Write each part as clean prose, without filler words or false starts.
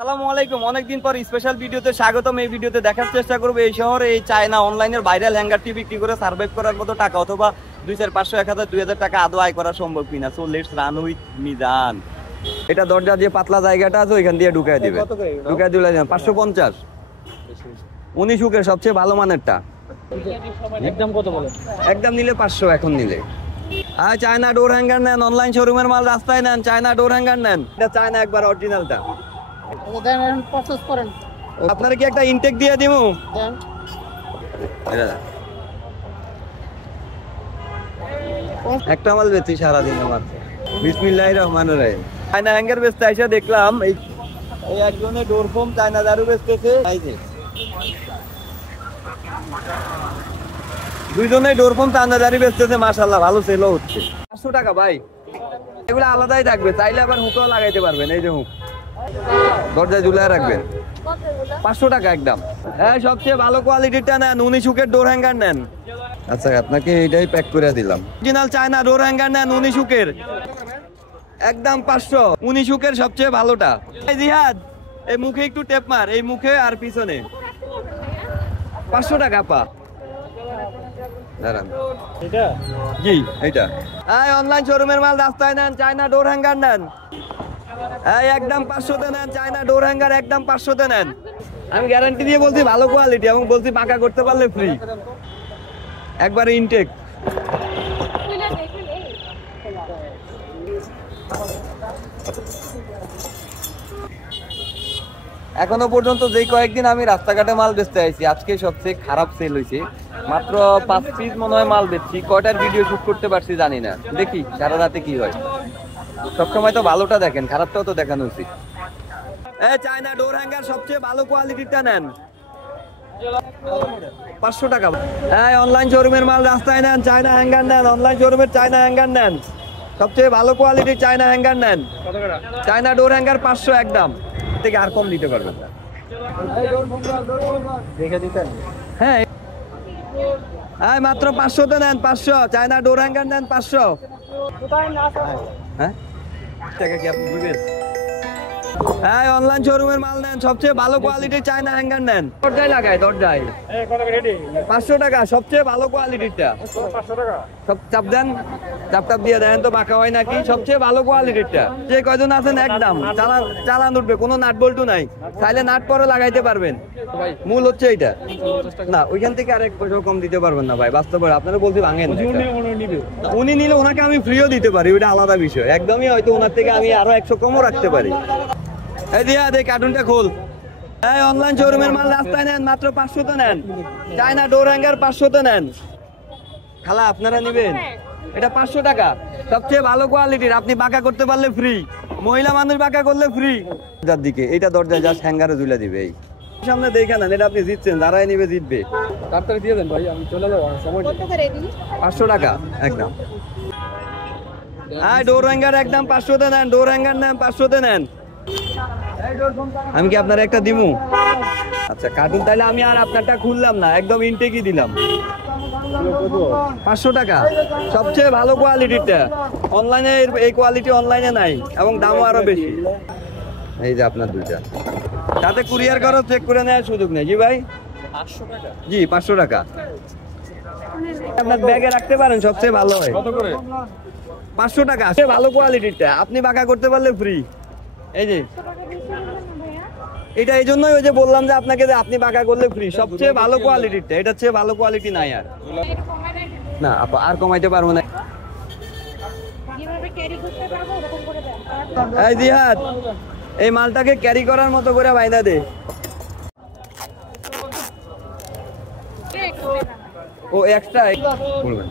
আসসালামু আলাইকুম, অনেকদিন পর স্পেশাল ভিডিওতে স্বাগতম। এই ভিডিওতে দেখার চেষ্টা করবো এই শহরে এই চায়না অনলাইনের ভাইরাল হ্যাঙ্গারটি বিক্রি করে সার্ভাইভ করার মতো টাকা অথবা 200, 500, 1000, 2000 টাকা আদৌ আয় করা সম্ভব কিনা। So let's run with Mizan. এটা দরজা দিয়ে পাতলা জায়গাটা আছে, ওইখান দিয়ে ঢুকায় দিবে। ঢুকায় দিলে 550। 19 হুকের সবচেয়ে ভালো মানেরটা। একদম কত বলে? একদম নিলে 500 এখন নিলে। আর চায়না ডোর হ্যাঙ্গার নেন, অনলাইন শোরুমের মাল রাস্তায় নেন, চায়না ডোর হ্যাঙ্গার নেন। এটা চায়না একবার অরিজিনালটা। আপনারা কি একটা ইনটেক দিয়ে দিব? একটা মাল বেচি সারাদিন আমার। বিসমিল্লাহির রহমানির রহিম। চায়না হ্যাঙ্গার বেচতে এসে দেখলাম এই একজনে ডোর ফোম চায়না দারু বেচতেছে। দুইজনে ডোর ফোম চায়না দারু বেচতেছে, মাশাআল্লাহ ভালো সেল হচ্ছে। 500 টাকা ভাই, এগুলো আলাদাই থাকবে, চাইলে আবার হুকও লাগাইতে পারবেন। এই যে হুক দরজায় ঝুলায় রাখবেন, 500 টাকা একদম। হ্যাঁ, সবচেয়ে ভালো কোয়ালিটিটা নেন, 19 হুকের ডোর হ্যাঙ্গার নেন। আচ্ছা, আপনাকে এইটাই প্যাক করে দিলাম। অরিজিনাল চায়না ডোর হ্যাঙ্গার নেন, 19 হুকের একদম 500। 19 হুকের সবচেয়ে ভালোটা। এই জিহাদ, এই মুখে একটু টেপ মার, এই মুখে আর পিছনে। 500 টাকা পা। দাঁড়ান, এটা জি এইটা। এই অনলাইন শোরুমের মাল রাস্তায় নেন, চায়না ডোর হ্যাঙ্গার নেন। এই একদম 500 তে নেন, চায়না ডোর হ্যাঙ্গার একদম 500 তে নেন। আমি গ্যারান্টি দিয়ে বলছি ভালো কোয়ালিটি, এবং বলছি পাকা করতে পারলে ফ্রি, একবারে ইনটেক। এখনো পর্যন্ত যেই কয়েকদিন আমি রাস্তাঘাটে মাল বেচতে আইছি, আজকে সবচেয়ে খারাপ সেল হয়েছে। মাত্র 5 পিস মনে হয় মাল বেচছি। কয়টার ভিডিও শুট করতে পারছি জানি না, দেখি সারা রাতে কি হয়। সবসময় তো ভালোটা দেখেন, খারাপটাও তো দেখানো উচিত। এই চায়না ডোর হ্যাঙ্গার সবচেয়ে ভালো কোয়ালিটিটা নেন, 500 টাকা। এই অনলাইন শোরুমের মাল রাস্তায় নেন, চায়না হ্যাঙ্গার নেন, অনলাইন শোরুমের চায়না হ্যাঙ্গার নেন, সবচেয়ে ভালো কোয়ালিটির চায়না হ্যাঙ্গার নেন। চায়না ডোর হ্যাঙ্গার 500 একদম, থেকে আর কম দিতে পারবেন না। হ্যাঁ, মাত্র 500 তে নেন, 500 চায়না ডোর হ্যাঙ্গার নেন, 500। হ্যাঁ, টাকা কি আপনি দিবেন? হ্যাঁ, অনলাইন শোরুমের মাল নেন, সবচেয়ে ভালো কোয়ালিটির চায়না হ্যাঙ্গার নেন। দরজায় লাগায়, দরজায় 500 টাকা, সবচেয়ে ভালো কোয়ালিটিরটা। সব চাপ দেন, চাপ দিয়ে দেন তো বাঁকা হয় নাকি। সবচেয়ে ভালো কোয়ালিটিরটা। যে কয়জন আছেন একদম চালান উঠবে, কোনো নাট বল্টু নাই, চাইলে নাট পরে লাগাইতে পারবেন। মূল হচ্ছে এইটা না, ওইখান থেকে আরেক পয়সা কম দিতে পারবেন না ভাই, বাস্তবে আপনারা বলছি ভাঙেন। উনি নিলে ওনাকে আমি ফ্রিও দিতে পারি, ওইটা আলাদা বিষয়। একদমই হয়তো ওনার থেকে আমি আরো 100 কমও রাখতে পারি। এই দিয়া দে, কার্টুনটা খোল। এই অনলাইন শোরুমের মাল রাস্তায় নেন, মাত্র 500 তে নেন, চায়না ডোর হ্যাঙ্গার 500 তে নেন। খালা আপনারা নিবেন, এটা 500 টাকা, সবচেয়ে ভালো কোয়ালিটির। আপনি বাঁকা করতে পারলে ফ্রি, মহিলা মানুষ বাঁকা করলে ফ্রি। যার দিকে এইটা দরজায় জাস্ট হ্যাঙ্গারে ঝুলে দিবে। এই সামনে দেখে নেন, এটা আপনি জিতছেন, যারাই নিবে জিতবে। তাড়াতাড়ি দিয়ে দেন ভাই, আমি চলে যাবো, সময় নেই। 500 টাকা একদম। হ্যাঁ, ডোর হ্যাঙ্গার একদম 500 তে নেন, ডোর হ্যাঙ্গার নেন, 500 তে নেন। আমি কি আপনার একটা দিমু? আচ্ছা, কার্টুন তাইলে আমি আর আপনারটা খুললাম না, একদম ইনটেকই দিলাম। 500 টাকা, সবচেয়ে ভালো কোয়ালিটিটা। অনলাইনে এই কোয়ালিটি অনলাইনে নাই, এবং দামও আরো বেশি। এই যে আপনার দুইটা, তাতে কুরিয়ার খরচ চেক করে নেওয়ার সুযোগ নেই। জি ভাই, 500 টাকা। জি 500 টাকা, আপনার ব্যাগে রাখতে পারেন, সবচেয়ে ভালো হয়। কত করে? 500 টাকা, সবচেয়ে ভালো কোয়ালিটিটা। আপনি বাঁকা করতে পারলে ফ্রি। এই যে এটা এই জন্যই ওই যে বললাম যে আপনাকে, যে আপনি বাঁকা করলে ফ্রি, সবচেয়ে ভালো কোয়ালিটিটা। এটা চেয়ে ভালো কোয়ালিটি নাই আর না, আর কমাইতে পারবো না। এই জিহাদ, এই মালটাকে ক্যারি করার মতো করে বাইনা দে। ও এক্সট্রা বলবেন।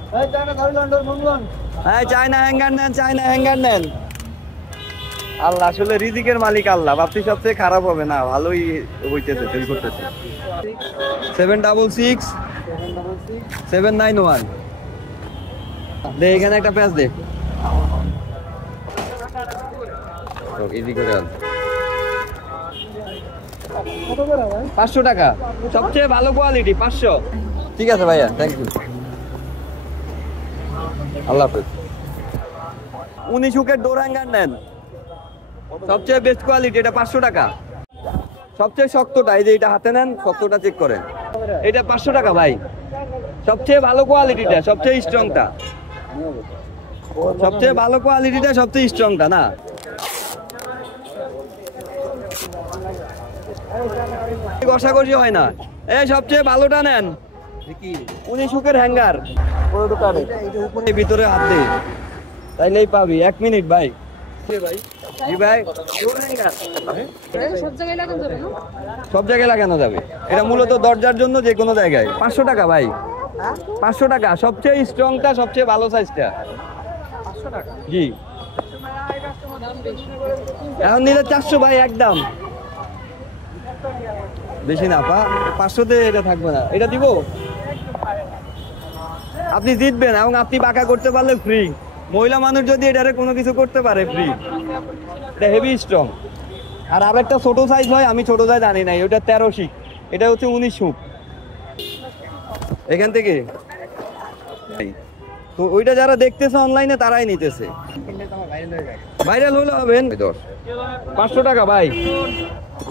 এই চায়না হ্যাঙ্গার নেন, চায়না হ্যাঙ্গার নেন। আল্লাহ, আসলে রিজিকের মালিক আল্লাহ। ভাবছি সবচেয়ে খারাপ হবে না, ভালোই হইতেছে, ফিল করতেছে। 766 791 দে, এখানে একটা প্যাচ দে। ইজি করে 500 টাকা, সবচেয়ে ভালো কোয়ালিটি, 500। ঠিক আছে ভাইয়া, থ্যাংক ইউ, আল্লাহ হাফেজ। 19 হুকের ডোর হ্যাঙ্গার নেন, সবচেয়ে বেস্ট কোয়ালিটি, এটা 500 টাকা। সবচেয়ে শক্তটা, এই যে এটা হাতে নেন, শক্তটা চেক করেন। এটা 500 টাকা ভাই, সবচেয়ে ভালো কোয়ালিটিটা, সবচেয়ে স্ট্রংটা, সবচেয়ে ভালো কোয়ালিটিটা, সবচেয়ে স্ট্রংটা না। কষাকষি হয় না। এই সবচেয়ে ভালোটা নেন, 19 হুকের হ্যাঙ্গার, ভিতরে হাত দিয়ে তাইলেই পাবি। 1 মিনিট ভাই। জি ভাই, সব জায়গায় লাগানো যাবে। এটা মূলত দরজার জন্য, যে কোনো জায়গায়। 500 টাকা ভাই, 500 টাকা, সবচেয়ে স্ট্রংটা, সবচেয়ে ভালো সাইজটা। জি, এখন নিলে 400 ভাই, একদম বেশি না পা। 500তে এটা থাকবে না, এটা দিব। আপনি জিতবেন এবং আপনি বাঁকা করতে পারলে ফ্রি। মহিলা মানুষ যদি এটারে কোনো কিছু করতে পারে, ফ্রি। এটা হেভি স্ট্রং। আর আরেকটা ছোট সাইজ হয়, আমি ছোট সাইজ জানি নাই, ওটা 13 শিক, এটা হচ্ছে 19 হুক। এখান থেকে তো ওইটা যারা দেখতেছে অনলাইনে তারাই নিতেছে, ভাইরাল হলে হবেন। 500 টাকা ভাই,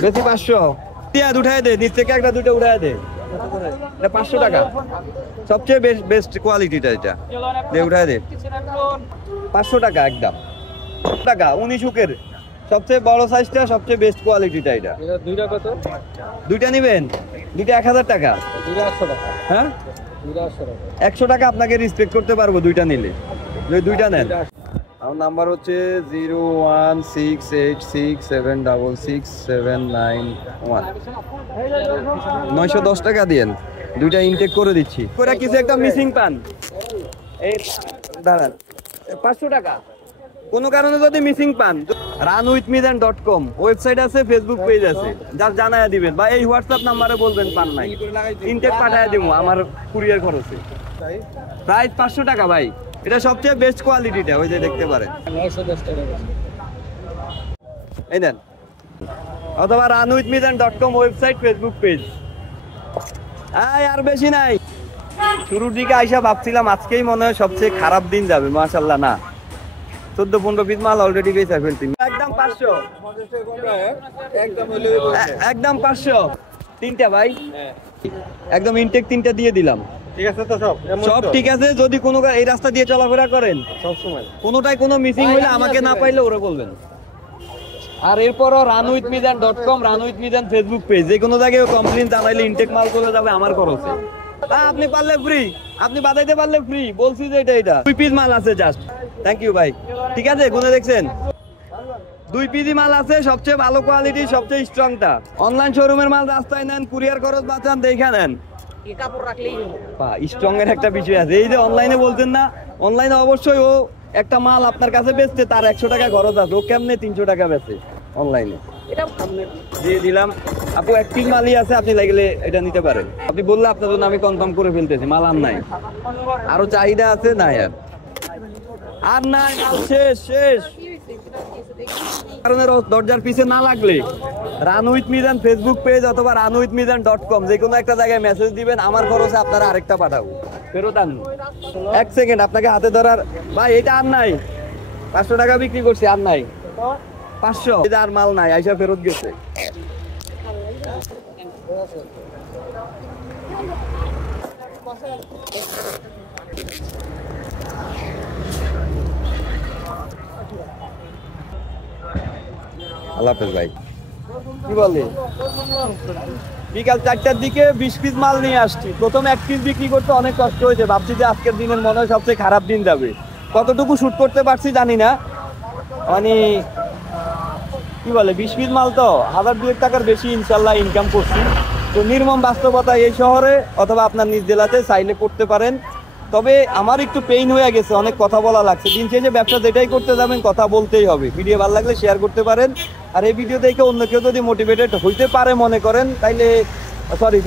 বেশি 500 টিয়া উঠায় দে, নিচ থেকে একটা দুটো উঠায় দে। এটা 500 টাকা, সবচেয়ে বেস্ট কোয়ালিটিটা, এটা দে, উঠায় দে। 500 টাকা একদম, টাকা 19 হুকের, সবচেয়ে বড় সাইজটা, সবচেয়ে বেস্ট কোয়ালিটিটা। এটা দুইটা কত? দুইটা নিবেন, দুইটা 1000 টাকা। হ্যাঁ, 100 টাকা আপনাকে রেসপেক্ট করতে পারবো দুইটা নিলে, দুইটা নেন। আমার নাম্বার হচ্ছে 0168667667991। 910 টাকা দিয়েন, দুইটা ইনটেক করে দিচ্ছি। করে কিছু একটা মিসিং পান, এই দাঁড়ান, 500 টাকা। কোনো কারণে যদি মিসিং পান, runwithmizan.com ওয়েবসাইট আছে, ফেসবুক পেজ আছে, যার জানায়া দিবেন, বা এই হোয়াটসঅ্যাপ নাম্বারে বলবেন পান নাই, ইনটেক পাঠায় দিব আমার কুরিয়ার খরচে। প্রাইস 500 টাকা ভাই, এটা সবচেয়ে বেস্ট কোয়ালিটিটা, ওই যে দেখতে পারেন। এই দেন, অথবা runwithmizan.com ওয়েবসাইট, ফেসবুক পেজ। আর বেশি নাই। শুরুর দিকে আইসা ভাবছিলাম আজকেই মনে হয় সবচেয়ে খারাপ দিন যাবে, মাশাআল্লাহ না, 14-15 পিস মাল অলরেডি বেচে ফেলছি। একদম 500, একদম 500 তিনটা ভাই, একদম ইনটেক তিনটা দিয়ে দিলাম। ঠিক আছে তো, সব ঠিক আছে। যদি কোনো এই রাস্তা দিয়ে চলাফেরা করেন, সবসময় কোনোটাই কোনো মিসিং হইলে আমাকে না পাইলে ওরা বলবেন। আর এরপরও runwithmizan.com, runwithmizan ফেসবুক পেজ, যে কোনো জায়গায় কমপ্লেইন জানাইলে ইনটেক মাল চলে যাবে আমার খরচে। আপনি পারলে ফ্রি, আপনি বাদাইতে পারলে ফ্রি, বলছি যে এটা 2 পিস মাল আছে জাস্ট। থ্যাংক ইউ ভাই, ঠিক আছে, গুনে দেখছেন 2 পিসি মাল আছে, সবচেয়ে ভালো কোয়ালিটি, সবচেয়ে স্ট্রংটা। অনলাইন শোরুমের মাল রাস্তায় নেন, কুরিয়ার খরচ বাঁচান, দেখে নেন। স্ট্রং এর একটা বিষয় আছে, এই যে অনলাইনে বলছেন না, অনলাইনে অবশ্যই ও একটা মাল আপনার কাছে বেচতে তার 100 টাকা খরচ আছে, ও কেমনে 300 টাকা বেচে অনলাইনে। দিয়ে দিলাম আপু, 1 পিস মালই আছে, আপনি লাগলে এটা নিতে পারেন। আপনি বললে আপনার জন্য আমি কনফার্ম করে ফেলতেছি, মাল আর নাই, আরো চাহিদা আছে। না আর নাই, শেষ শেষ। কারণ দরজার পিছে না লাগলে runwithmizan ফেসবুক পেজ অথবা runwithmizan.com যে কোনো একটা জায়গায় মেসেজ দিবেন, আমার খরচে আপনারা আরেকটা পাঠাবো, ফেরত আন। 1 সেকেন্ড আপনাকে হাতে ধরার, ভাই এটা আর নাই, 500 টাকা বিক্রি করছি, আর নাই 500, এটা আর মাল নাই, আইসা ফেরত গেছে। আল্লাহ হাফেজ ভাই। কি বলে, বিকাল 4টার দিকে 20 পিস মাল নিয়ে আসছি। প্রথম 1 পিস বিক্রি করতে অনেক কষ্ট হয়েছে, ভাবছি যে আজকের দিনের মনে হয় সবচেয়ে খারাপ দিন যাবে। কতটুকু শুট করতে পারছি জানি না, মানে কি বলে 20 পিস মাল তো 1000-2000 টাকার বেশি ইনশাল্লাহ ইনকাম করছি। তো নির্মম বাস্তবতা, এই শহরে অথবা আপনার নিজ জেলাতে চাইলে করতে পারেন। তবে আমার একটু পেইন হয়ে গেছে, অনেক কথা বলা লাগছে। দিন শেষে ব্যবসা যেটাই করতে যাবেন কথা বলতেই হবে। ভিডিও ভালো লাগলে শেয়ার করতে পারেন, আর এই ভিডিও দেখে অন্য কেউ যদি মোটিভেটেড হইতে পারে মনে করেন, তাইলে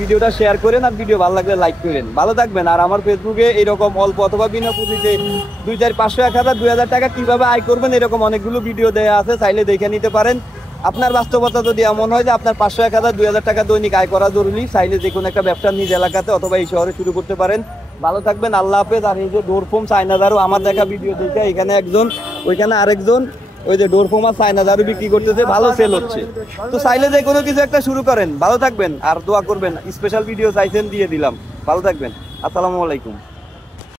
ভিডিওটা শেয়ার করেন, আর ভিডিও ভালো লাগলে লাইক করেন। ভালো থাকবেন। আর আমার ফেসবুকে এরকম অল্প অথবা বিনা পুঁজিতে 2, 4, 500, 1000, 2000 টাকা কিভাবে আয় করবেন এরকম অনেকগুলো ভিডিও দেওয়া আছে, চাইলে দেখে নিতে পারেন। আপনার বাস্তবতা যদি এমন হয় যে আপনার 500, 1000, 2000 টাকা দৈনিক আয় করা জরুরি, চাইলে যে কোনো একটা ব্যবসা নিজ এলাকাতে অথবা এই শহরে শুরু করতে পারেন। ভালো থাকবেন, আল্লাহ হাফেজ। আর এই যে ডোরফোম চায়নাদারও আমার দেখা ভিডিও দেখে, এখানে একজন, ওইখানে আরেকজন, ওই যে ডোরফোমা চায়না দারু বিক্রি করতেছে, ভালো সেল হচ্ছে। তো চাইলে যে কোনো কিছু একটা শুরু করেন। ভালো থাকবেন আর দোয়া করবেন। স্পেশাল ভিডিও চাইছেন, দিয়ে দিলাম। ভালো থাকবেন। আসসালামু আলাইকুম।